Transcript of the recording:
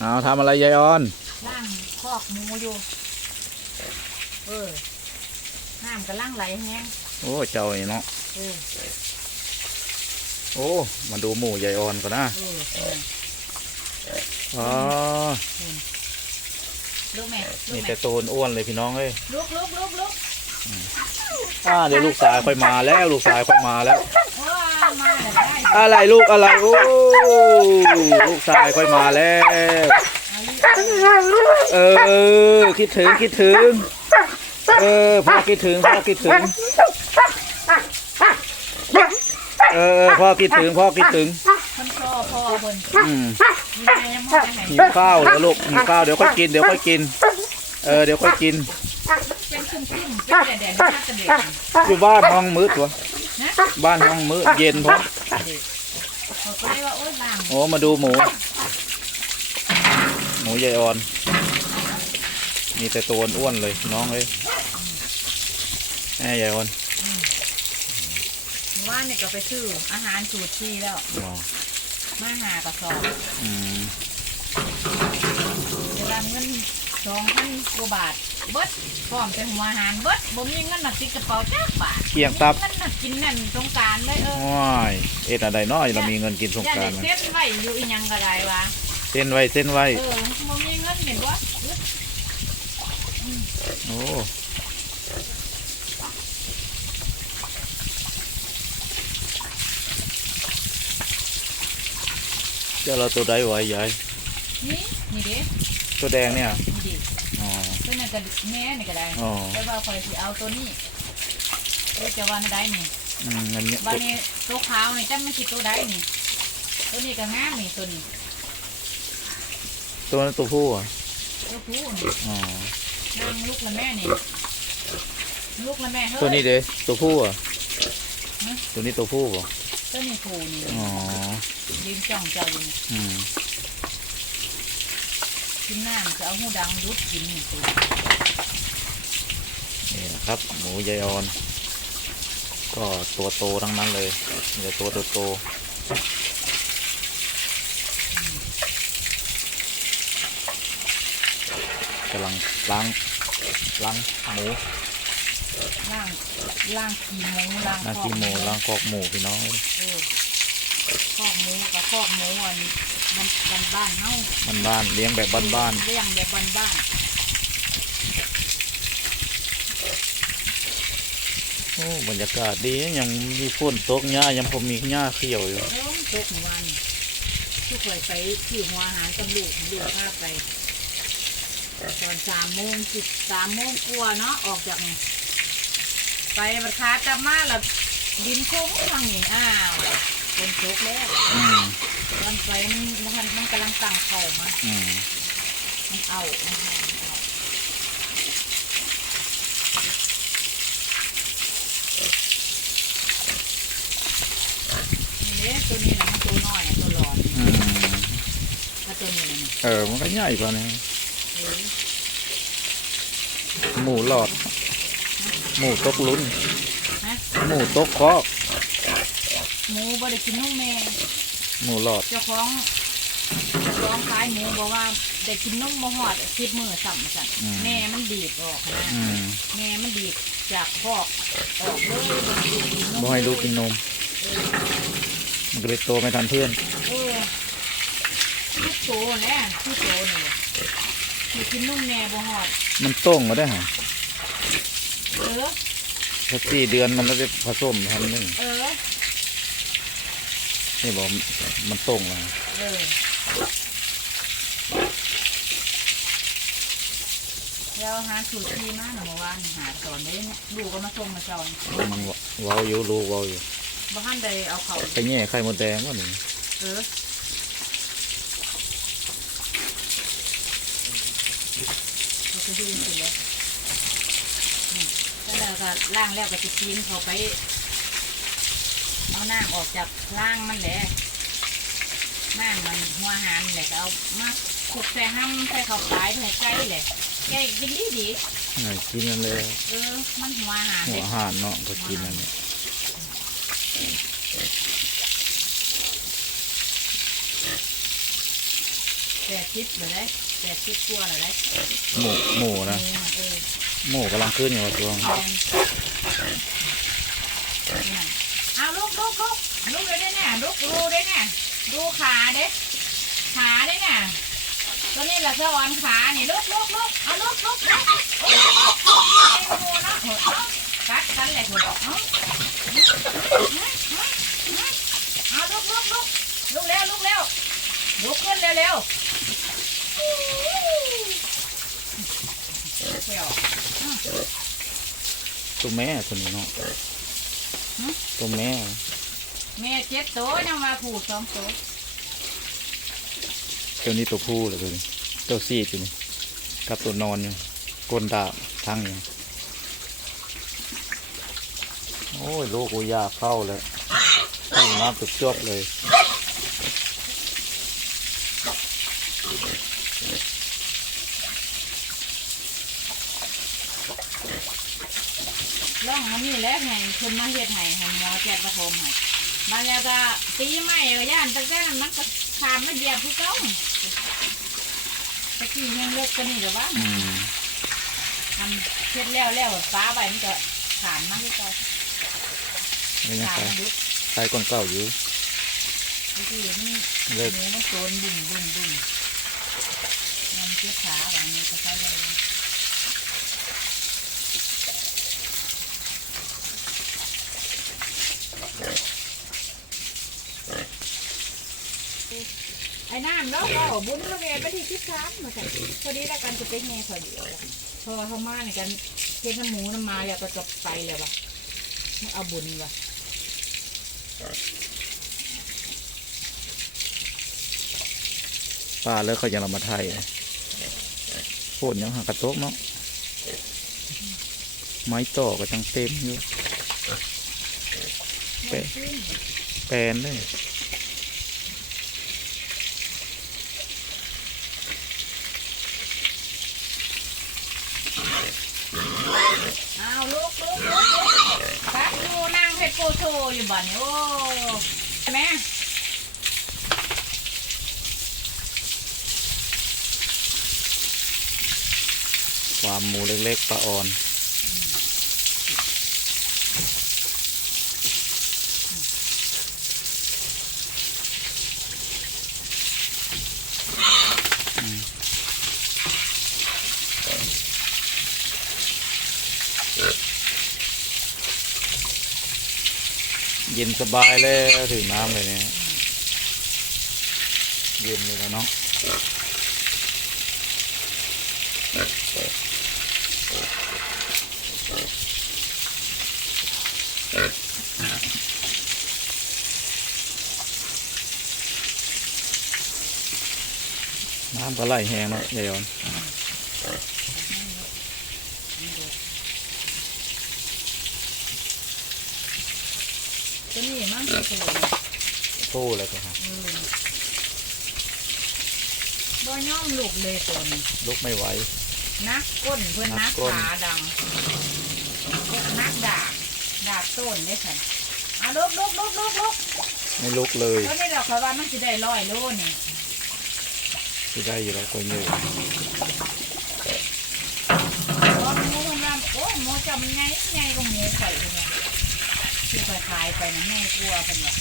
เอาทำอะไรยายออนล่างคอกหมูอยู่ เออน้ำกำลังไหลแห้งโอ้เจ้านี่เนาะเออโอ้มาดูหมูยายออนก่อนนะเออเอออ๋อลูกแม่ลูนี่กแต่แม่โตนอ้วนเลยพี่น้องเอ้ยลูกลูกลูกลูกอ่าเดี๋ยวลูกสาวค่อยมาแล้วลูกสาวค่อยมาแล้ว อะไรลูกอะไรโอ้ลูกชายค่อยมาแล้วเออคิดถึงคิดถึง เออพ่อคิดถึงพ่อคิดถึง เออพ่อคิดถึงพ่อคิดถึงคนพ่อพ่อคนอืมมีอะไรยังมองไปไหนหิวข้าวแล้วลูกหิวข้าวเดี๋ยวค่อยกินเดี๋ยวค่อยกิน เออเดี๋ยวค่อยกิน เป็นคุ้มคุ้มเป็นแดดแดดไม่น่าจะเด็กอยู่บ้านห้องมืดวะนะบ้านห้องมืดเย็นเพราะเขาก็เลยว่าโอ๊ยล่างโอ้มาดูหมู หมูยายออน มีแต่ตัวอ้วนๆเลยน้องเลยแม่ยายออนว่าเนี่ยก็ไปซื้ออาหารสูตรที่แล้วอ๋อมาหากระสอบอืมเวลาเงินสองพันกว่าบาท เบิดพร้อมแต่หัวอาหารเบิดบ่มีเงินมาติดกระเป๋าจักบาทเกียงตับเงินมากินนั่นสงกรารเลยเออว้ายเอ็ดอะไรน้อยเรามีเงินกินสงอย่ากราได้รนะเส้นไว้อยู่อีหยังก็ได้วะเส้นไว้เส้นไว้ เออบ่มีเงินเห็นบ่โอ้เจ้าเราตัวใดไว้ยายนี่นี่เด้ตัวแดงเนี่ยนี่ดิอ๋อตัว นั้นก็แม่นี่ก็ได้อ๋อ แต่ว่าคอยสิเอาตัวนี้เอ้ยจะว่าได้นี่อืมอันนี้บัดนี้ตัวขาวนี่จำมันสิตัวใดนี่ ตัวนี้ก็งามนี่ตัวนี้ตัวนั้นตัวผู้อะตัวผู้นี่อ๋อ นางลูกละแม่นี่ลูกละแม่เฮ้ย ตัวนี้เด้ตัวผู้อะฮะ ตัวนี้ตัวผู้ป่ะตัวนี้ผู้นี่อ๋อ ยืนจ้องเจ้าอยู่นี่อืม กินน้ำจะเอาหูดังยุดกินนี่ตัวนี่นะครับ หมูยายออนก็ตัวโตทั้งนั้นเลยมีแต่ตัวโตๆกำลังล้างล้างหมูล่างล่างขี้หมูล่างล้างคอกขี้หมูล้างกอกหมูพี่น้อง เอ้ยเออ คอกหมูกับคอกหมูอันบ้านบ้านบ้านเฮาบ้านๆเลี้ยงแบบบ้านเลี้ยงแบบบ้านบ้านๆโอ้บรรยากาศดียังมีฝนตกหญ้ายังพอมีหญ้าเขียวอยู่แล้วมันตกเมื่อวานนี่ทุกคนไปที่หัวอาหารกับลูกลูกพาไปตอนสามโมงสิบสามโมงกลัวาเนาะออกจากนี่ไปบัดคากลับมาแล้วดินคุ้งทางนี้อ้าว ฝนตกแล้วอืมตอนไปมันมันมันกำลังตั้งเข่ามาอืมมันเอามันเอามันเอานี่เด้ตัวนี้นะมันตัวน้อยอะตัวร้อนอืมถ้าตัวนี้นะเออ มันก็ใหญ่กว่านี้เออหมูหลอด หมูตกลุ้น ฮะหมูตกคอก หมูบ่ได้กินนมแม่หมูหลอดเจ้าของเจ้าของขายหมูบอกว่าได้กินนมบ่ฮอดสิบมื้อซ้ำสั่นแม่มันดีดออกนะอืมแม่มันดีดจากคอกออกเลยบ่ได้กินนมบ่ให้ลูกกินนมมันก็เลยโตไม่ทันเพื่อนเออทุกโตแน่ทุกโตนี่ได้กินนมแม่บ่ฮอด มันต้งมาได้ฮะเออสักสี่เดือนมันแล้วจะผสมทำหนึ่งเออ นี่บอกมันต้งแล้วเออเดี๋ยวหาสูตรที่มาหน่อยเมื่อวานนี่หาสอนได้เนี่ยลูกก็มาส่งมาสอนมันเว้าอยู่ลูกเว้าอยู่บ่ทันได้เอาเขาไปแง่ไข่มดแดงว่าหนึ่งเออเขาก็ยืนสิเลยนี่แล้วก็ล่างแล้วก็จะกินเขาไป เอาน้ำออกจากล่างมันแหละน้ำมันหัวหานแหละก็เอามาคลุกใส่ห้ำใส่ข้าวปลายใส่ไก่แหละแกกินดีดีไงกินนั่นเลยเออมันหัวอาหารหัเด็วกห่านเนาะก็กินนั่นเนี่ยแปดชิปเลยได้แปดชิปกลัวเลยได้หมูหมูนะเออหมูกำลังขึ้นอยู่ว่าตัว แมนเอาลูกลูกลูกลูกเลย ดูดูได้เนี่ย ดูขาเด้ขาได้เนี่ยตัวนี้แหละสวรรค์ขานี่ลูกลูกลูกเอาลูกลูกลูกโอ้ยไอ้งูเนาะโหดเนาะกัดกันเลยโหดเนาเอาลูกลูกลูกลูกเร็วลูกเร็วลุกขึ้นเร็วเร็วเร็วตัวแม่ตัวนี้เนาะตัวแม่ แม่เจ็ดตัวยังมาผูกสองตัวตัวนี้ตัวผู้เลยตัวนี้ตัวซีดอยู่นี่กับตัวนอนอยู่ก้นดาบทั้งอยู่โอ้ยลูกกูยากเข้าเลยเข้าน้ำตุกจบเลยร่องมันนี่แหล้วไงคนมาเฮ็ดให้ให้หมอแจกประทมให้ บางแล้วก็ตีไม้เอาย่านตั้งแต่นั้นมันก็ขามมาเหยียบผู้เก้าตะกี้ยังเลิกกันนี่เดี๋ยวบ้างอืมทำเสร็จแล้วแล้วฟ้าใบมันก็ขามมาที่เก้าไม่ยังขามใส่มาดุใส่ก้นเก่าอยู่ ตะกี้นี่เลิก หนูมันโซนบุ่มบุ่มบุ่มมันเจ็บขาแบบนี้ก็ใช้ได้เลย ไอ้น้ำแล้วก็บุญระเวไปที่ทิศค้ามมาค่ะพอดีแล้วกันจะไปแห่พอดีแล้วเพอเขามาในกันเฮ็ดน้ำหมูน้ำมาแล้วก็จะไปเลยวะมันเอาบุญวะปลาแล้วเขายังเรามาไทยโคตรยังหากระโตกเนาะไม้ต่อก็จังเต็มอยู่เป๊ะแปลนเลย อ้าลูกลูกลูกตักดูนั่งเพชรโกโชอยู่บ้านนี่โอ้แม่ความหมูเล็กๆปลาอ่อน เย็นสบายเลยถึงน้ำเลยเนี่ยเย็นเลยนะเนาะน้ำก็ไหลแห้งเนาะยายยอนตัว นี้มั้งตัวนี้โต้เลยครับอืมบ่ย่อมลูกเลยตัวนี้ลุกไม่ไหว นักก้นเพื่อนนันักกก้นขาดังนักดาบดาบต้นได้ค่ะเอาลูกลูกลูกลูกลูกไม่ลุกเลยตัวนี้เราเขาว่ามันจะได้ร้อยโลนี่ที่ได้อยู่แล้วตัวเยอะเพราะหมูมันว่าโอ้ยหมูจะมันไงไงก็หมูไข่เป็นไง ที่เคยขายไปนะแม่กลัวเป็นว่า